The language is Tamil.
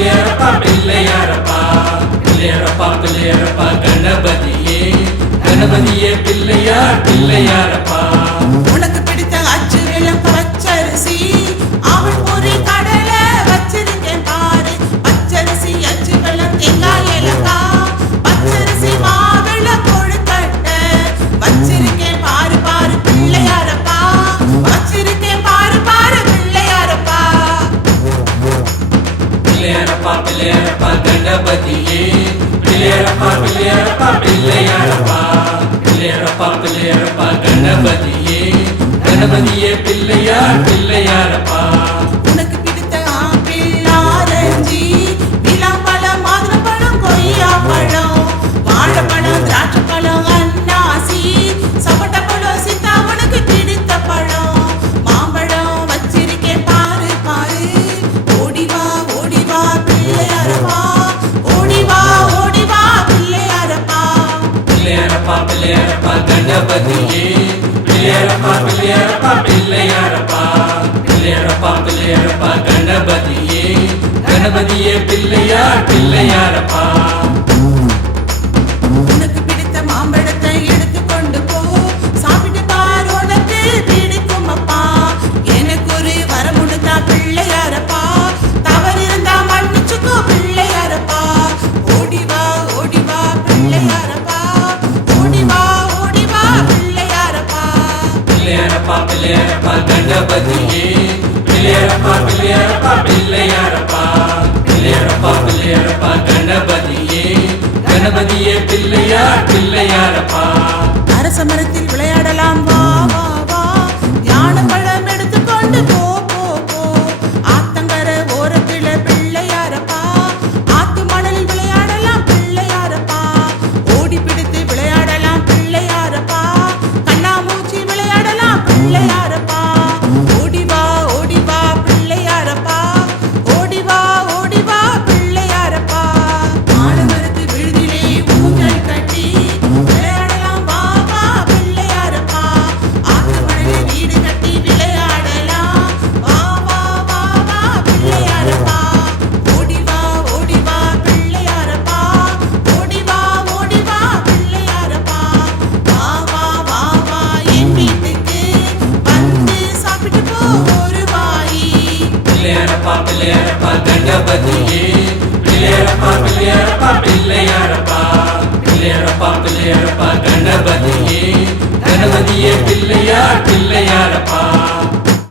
பிள்ளையரப்பா பிள்ளையரப்பா. பிள்ளையரப்பா பிள்ளையரப்பா கணபதியே. கணபதியே பிள்ளையார் பிள்ளையாரப்பா. பிள்ளையரப்பா கணபதியே. பிள்ளையரப்பா பிள்ளையரப்பா பிள்ளையரப்பா. பிள்ளையரப்பா பிள்ளையரப்பா கணபதியே. கணபதியே பிள்ளையார் பிள்ளையாரப்பா. பிள்ளையரப்பா கணபதியே. பிள்ளையரப்பா பிள்ளையரப்பா பிள்ளையாரப்பா. பிள்ளையரப்பா பிள்ளையரப்பா கணபதியே. கணபதியே பிள்ளையார் பிள்ளையாரப்பா. பிள்ளையாரப்பா கண்டபதியே பிள்ளையாரப்பா பிள்ளையாரப்பா பிள்ளையாரப்பா. பிள்ளையாரப்பா பிள்ளையாரப்பா கணபதியே. கணபதியே பிள்ளையார் பிள்ளையாரப்பா. அரச மரத்தில் விளையாடலாம் வா. பிள்ளையாரப்பா தண்டபதியே பிள்ளையாரப்பா பிள்ளையாரப்பா பிள்ளையாரப்பா. பிள்ளையாரப்பா பிள்ளையாரப்பா